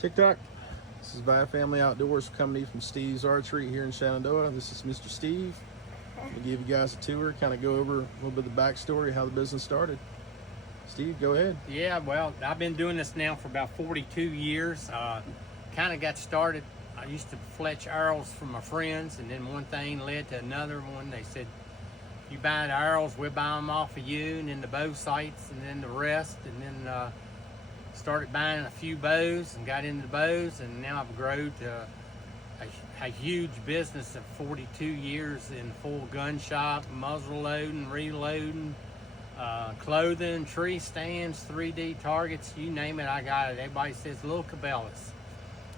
TikTok. This is by Family Outdoors Company from Steve's Archery here in Shenandoah. This is Mr. Steve. I'm going to give you guys a tour, kind of go over a little bit of the backstory, how the business started. Steve, go ahead. Yeah, well, I've been doing this now for about 42 years. Kind of got started, I used to fletch arrows from my friends, and then one thing led to another one. They said, you buy the arrows, we'll buy them off of you, and then the bow sights, and then the rest, and then started buying a few bows and got into bows, and now I've grown to a huge business of 42 years in full gun shop, muzzle loading, reloading, clothing, tree stands, 3D targets, you name it, I got it. Everybody says little Cabela's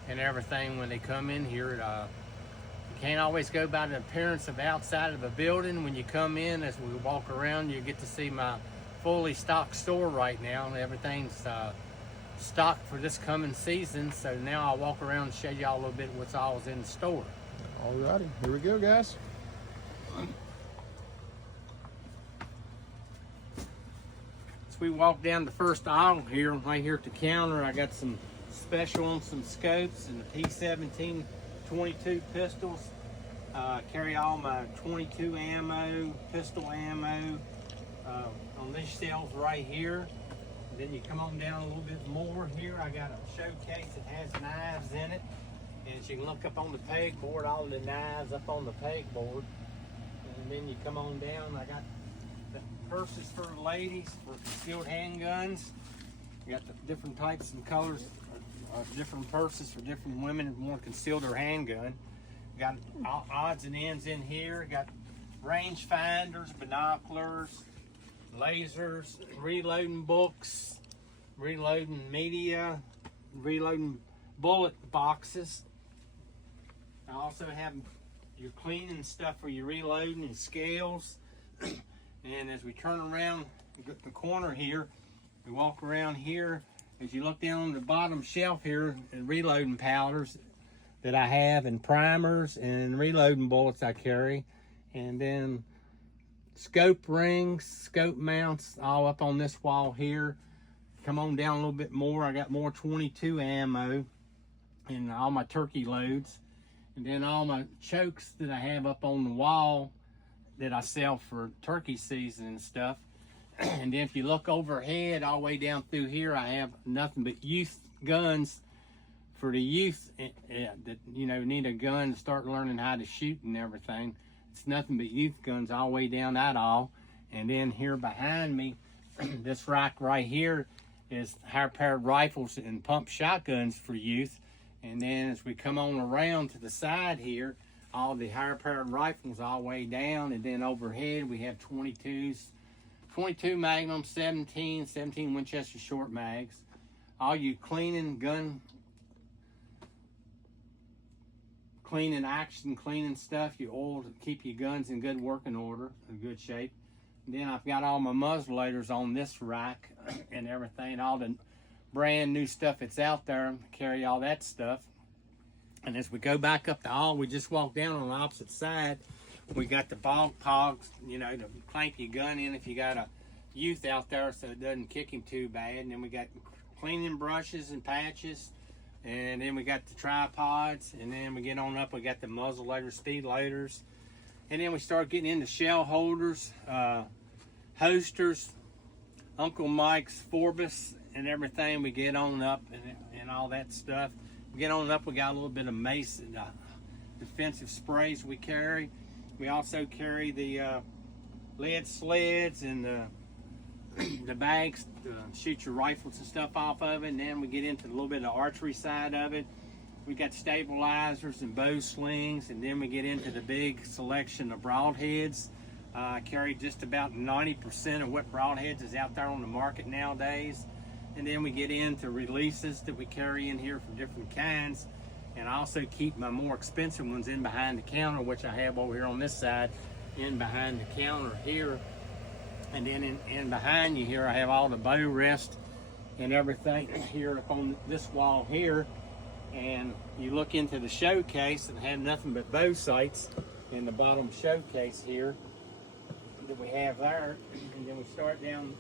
and everything when they come in here. You can't always go by the appearance of outside of a building. When you come in, as we walk around, you get to see my fully stocked store right now, and everything's stocked for this coming season. So now I'll walk around and show y'all a little bit what's all's in the store. Alrighty, here we go, guys. As we walk down the first aisle here, right here at the counter, I got some special on some scopes and the P17 22 pistols. Carry all my 22 ammo, pistol ammo on these shelves right here. And then you come on down a little bit more here. I got a showcase that has knives in it. And as you can look up on the pegboard, all the knives up on the pegboard. And then you come on down, I got the purses for the ladies for concealed handguns. I got the different types and colors of different purses for different women who want to conceal their handgun. Got odds and ends in here. Got range finders, binoculars, lasers, reloading books, reloading media, reloading bullet boxes. I also have your cleaning stuff for your reloading and scales. And as we turn around the corner here, we walk around here. As you look down on the bottom shelf here, and reloading powders that I have, and primers and reloading bullets I carry, and then scope rings, scope mounts, all up on this wall here. Come on down a little bit more, I got more 22 ammo and all my turkey loads, and then all my chokes that I have up on the wall that I sell for turkey season and stuff. And then if you look overhead all the way down through here, I have nothing but youth guns for the youth that, you know, need a gun to start learning how to shoot and everything. It's nothing but youth guns all the way down that aisle. And then here behind me, this rack right here is high-powered rifles and pump shotguns for youth. And then as we come on around to the side here, all the higher-powered rifles all the way down. And then overhead we have 22s, 22 Magnum, 17 Winchester short mags. All you cleaning action, cleaning stuff, your oil to keep your guns in good working order, in good shape. And then I've got all my muzzle loaders on this rack and everything, all the brand new stuff that's out there, carry all that stuff. And as we go back up the aisle, we just walk down on the opposite side. We got the bog pogs, you know, to clamp your gun in if you got a youth out there so it doesn't kick him too bad. And then we got cleaning brushes and patches. And then we got the tripods. And then we get on up, we got the muzzle loaders, speed loaders. And then we start getting into shell holders, holsters, Uncle Mike's Forbus and everything. We get on up and all that stuff. We get on up, we got a little bit of mace and defensive sprays we carry. We also carry the lead sleds and the bags to shoot your rifles and stuff off of it. And then we get into a little bit of the archery side of it. We got stabilizers and bow slings. And then we get into the big selection of broadheads. I carry just about 90% of what broadheads is out there on the market nowadays. And then we get into releases that we carry in here from different kinds. And I also keep my more expensive ones in behind the counter, which I have over here on this side, in behind the counter here. And then in behind you here, I have all the bow rest and everything here up on this wall here. And you look into the showcase and have nothing but bow sights in the bottom showcase here that we have there. And then we start down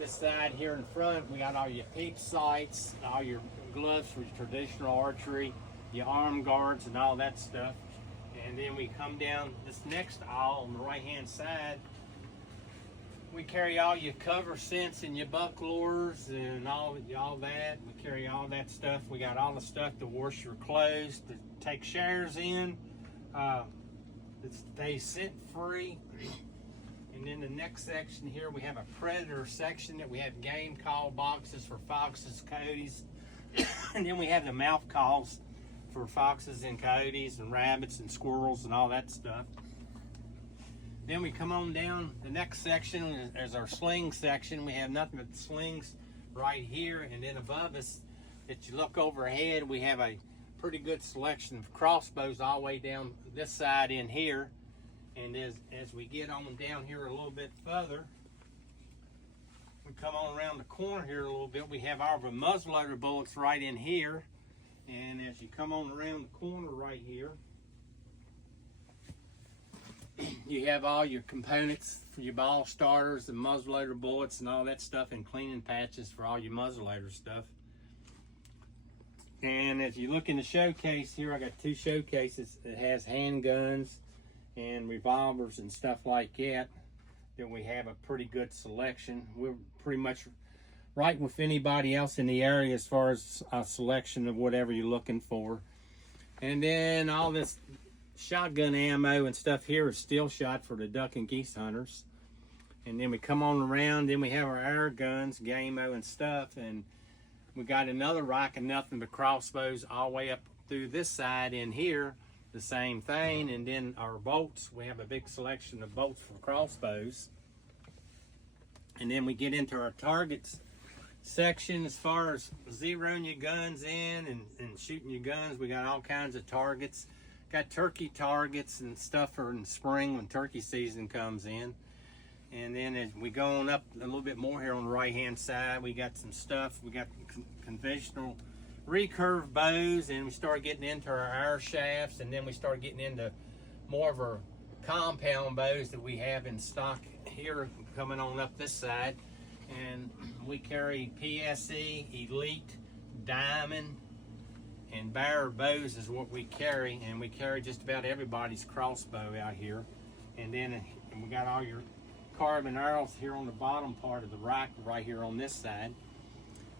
this side here in front. We got all your peep sights, all your gloves for traditional archery, your arm guards and all that stuff. And then we come down this next aisle on the right hand side. We carry all your cover scents and your buck lures and all that. We carry all that stuff. We got all the stuff to wash your clothes, to take showers in, to stay scent free. And then the next section here, we have a predator section that we have game call boxes for foxes, coyotes. And then we have the mouth calls for foxes and coyotes and rabbits and squirrels and all that stuff. Then we come on down, the next section is our sling section. We have nothing but slings right here, and then above us, if you look overhead, we have a pretty good selection of crossbows all the way down this side in here. And as we get on down here a little bit further, we come on around the corner here a little bit, we have our muzzleloader bullets right in here. And as you come on around the corner right here, you have all your components for your ball starters and muzzleloader bullets and all that stuff, and cleaning patches for all your muzzleloader stuff. And as you look in the showcase here, I got two showcases that has handguns and revolvers and stuff like that. Then we have a pretty good selection. We're pretty much right with anybody else in the area as far as a selection of whatever you're looking for. And then all this shotgun ammo and stuff here is steel shot for the duck and geese hunters. And then we come on around, then we have our air guns, game-o and stuff, and we got another rack of nothing but crossbows all the way up through this side in here, the same thing. And then our bolts, we have a big selection of bolts for crossbows. And then we get into our targets section as far as zeroing your guns in and shooting your guns. We got all kinds of targets. Got turkey targets and stuff for in spring when turkey season comes in. And then as we go on up a little bit more here on the right hand side, we got some stuff. We got conventional recurve bows, and we start getting into our arrow shafts, and then we start getting into more of our compound bows that we have in stock here coming on up this side. And we carry PSE, Elite, Diamond, and Bear bows is what we carry, and we carry just about everybody's crossbow out here. And then we got all your carbon arrows here on the bottom part of the rack right here on this side.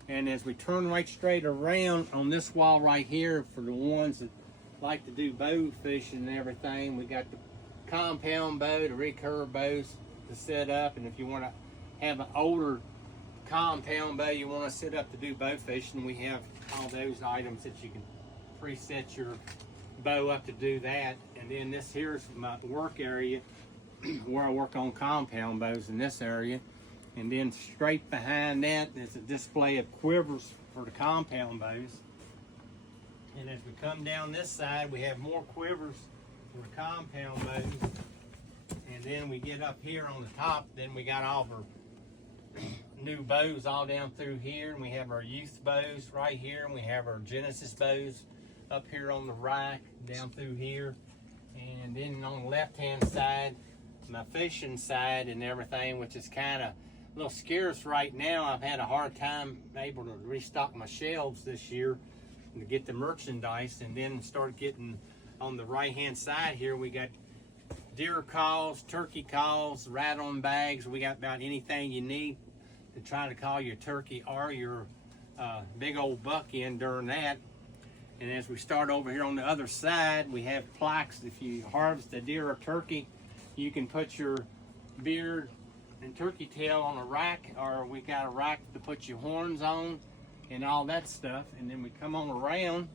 And as we turn right straight around on this wall right here, for the ones that like to do bow fishing and everything, we got the compound bow, the recurve bows to set up. And if you want to have an older compound bow you want to set up to do bow fishing, we have all those items that you can preset your bow up to do that. And then this here's my work area where I work on compound bows in this area. And then straight behind that is a display of quivers for the compound bows. And as we come down this side, we have more quivers for the compound bows. And then we get up here on the top, then we got all of our new bows all down through here, and we have our youth bows right here, and we have our Genesis bows up here on the rack down through here. And then on the left hand side, my fishing side and everything, which is kind of a little scarce right now. I've had a hard time able to restock my shelves this year to get the merchandise. And then start getting on the right hand side here, we got deer calls, turkey calls, rat-on bags. We got about anything you need to try to call your turkey or your big old buck in during that. And as we start over here on the other side, we have plaques. If you harvest a deer or turkey, you can put your beard and turkey tail on a rack, or we got a rack to put your horns on and all that stuff. And then we come on around,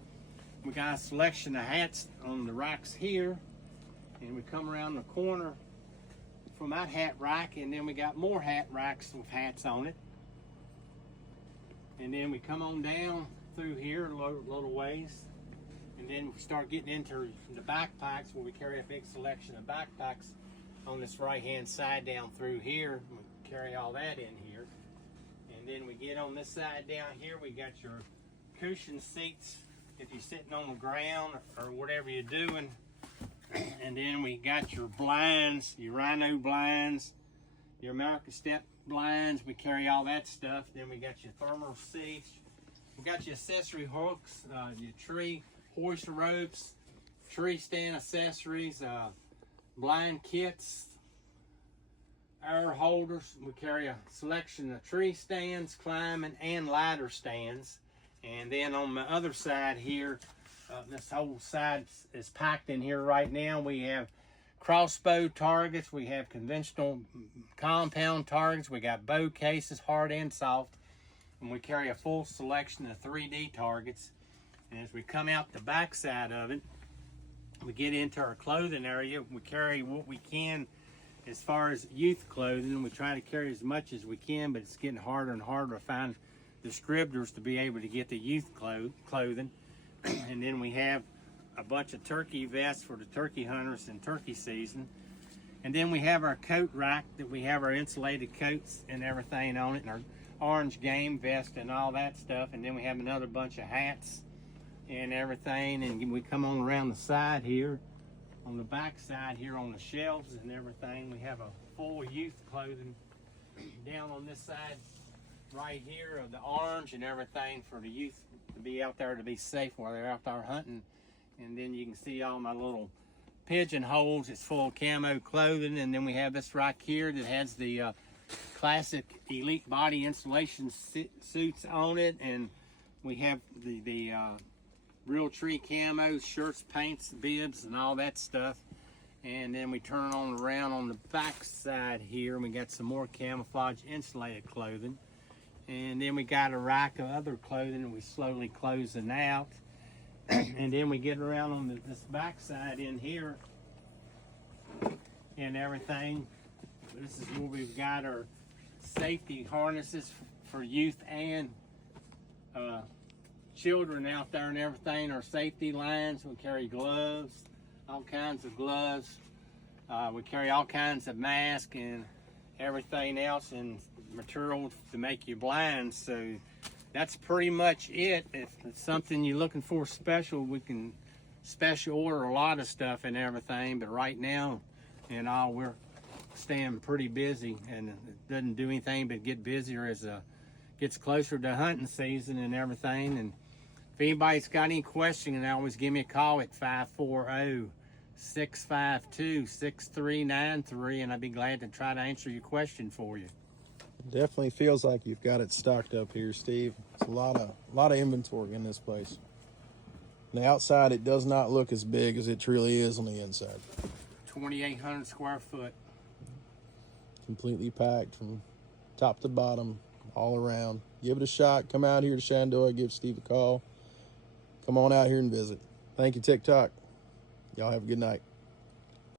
we got a selection of hats on the racks here. And we come around the corner from that hat rack, and then we got more hat racks with hats on it. And then we come on down through here a little ways, and then we start getting into the backpacks, where we carry a big selection of backpacks on this right hand side down through here. We carry all that in here. And then we get on this side down here, we got your cushion seats if you're sitting on the ground or whatever you're doing. And then we got your blinds, your rhino blinds, your American step blinds. We carry all that stuff. Then we got your thermal seats, We got your accessory hooks, your tree hoist ropes, tree stand accessories, blind kits, air holders. We carry a selection of tree stands, climbing, and ladder stands. And then on the other side here, this whole side is packed in here right now. We have crossbow targets, we have conventional compound targets, we got bow cases, hard and soft, and we carry a full selection of 3D targets. And as we come out the back side of it, we get into our clothing area. We carry what we can as far as youth clothing. We try to carry as much as we can, but it's getting harder and harder to find distributors to be able to get the youth clothing. And then we have a bunch of turkey vests for the turkey hunters in turkey season. And then we have our coat rack that we have our insulated coats and everything on it, and our orange game vest and all that stuff. And then we have another bunch of hats and everything. And we come on around the side here, on the back side here on the shelves and everything. We have a full youth clothing down on this side right here of the orange and everything for the youth to be out there to be safe while they're out there hunting. And then you can see all my little pigeonholes. It's full of camo clothing. And then we have this right here that has the classic elite body insulation suits on it. And we have the real tree camos, shirts, paints, bibs, and all that stuff. And then we turn on around on the back side here, and we got some more camouflage insulated clothing. And then we got a rack of other clothing, and we slowly closing out. And then we get around on this back side in here and everything. This is where we've got our safety harnesses for youth and children out there and everything. Our safety lines, we carry gloves, all kinds of gloves. We carry all kinds of masks and everything else and material to make you blind. So that's pretty much it. If it's something you're looking for special, we can special order a lot of stuff and everything. But right now, we're staying pretty busy, and it doesn't do anything but get busier as gets closer to hunting season and everything. And if anybody's got any questions, always give me a call at 540-652-6393, and I'd be glad to try to answer your question for you. Definitely feels like you've got it stocked up here, Steve. It's a lot of inventory in this place. On the outside, it does not look as big as it truly is on the inside. 2,800 square foot. Completely packed from top to bottom, all around. Give it a shot. Come out here to Shenandoah. Give Steve a call. Come on out here and visit. Thank you, TikTok. Y'all have a good night.